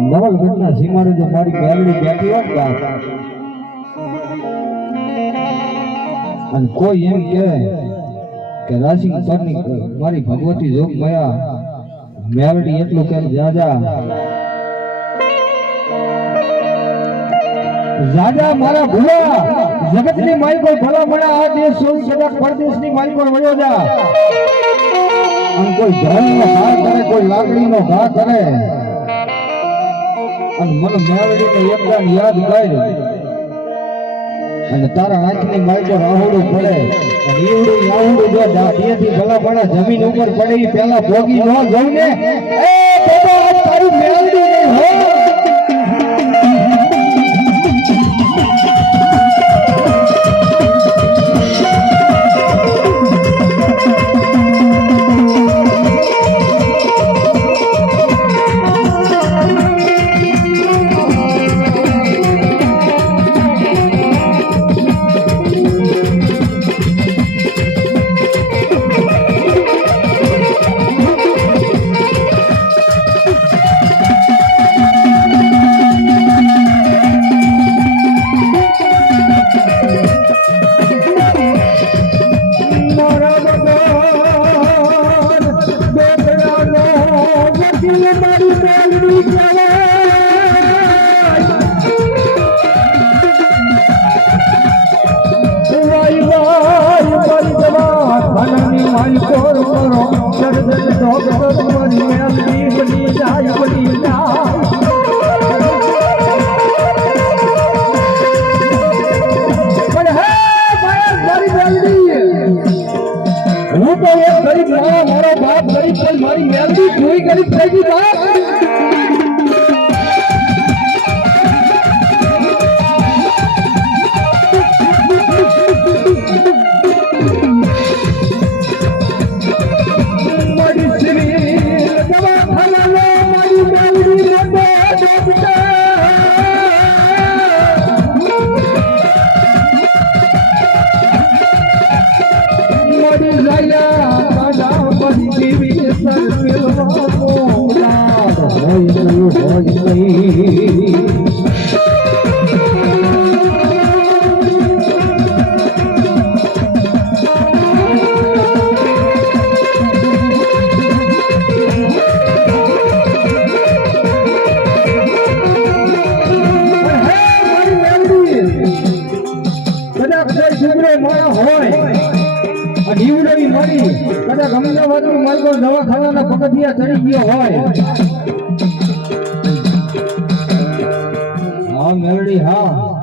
નવલગઢના સીમાડે જો મારી મેલડી બેઠી હોત અને કોઈ એમ કે રાશિ પરની મારી ભગવતી જોગ મયા મેલડી એટલું કે જાજા જાજા મારા ભૂલા જગતની મારી કોઈ ભલા મળ્યા આ દેશ સોલ સદા પરદેશની મારી કોઈ વળ્યો જા અને કોઈ ધર્મનો ઘા કરે કોઈ લાકડીનો ઘા કરે અને મને મેલડીને એકદમ યાદ કર અને તારા આંખની મારી રાહુડું પડે અને ઈવડું યાવડું જો દાંતીએથી ભલા ભલા જમીન ઉપર પડે ઈ પહેલા ભોગી ન જઉં ને એ બાબા તારું મેલડી નહીં હો મારી મેલડી જોઈ ગરીબ થઈ ગઈ બાપ કદાચ અમદાવાદની માલકો દવાખાનાના પગથિયા ચડી ગયો હોય હા મેલડી હા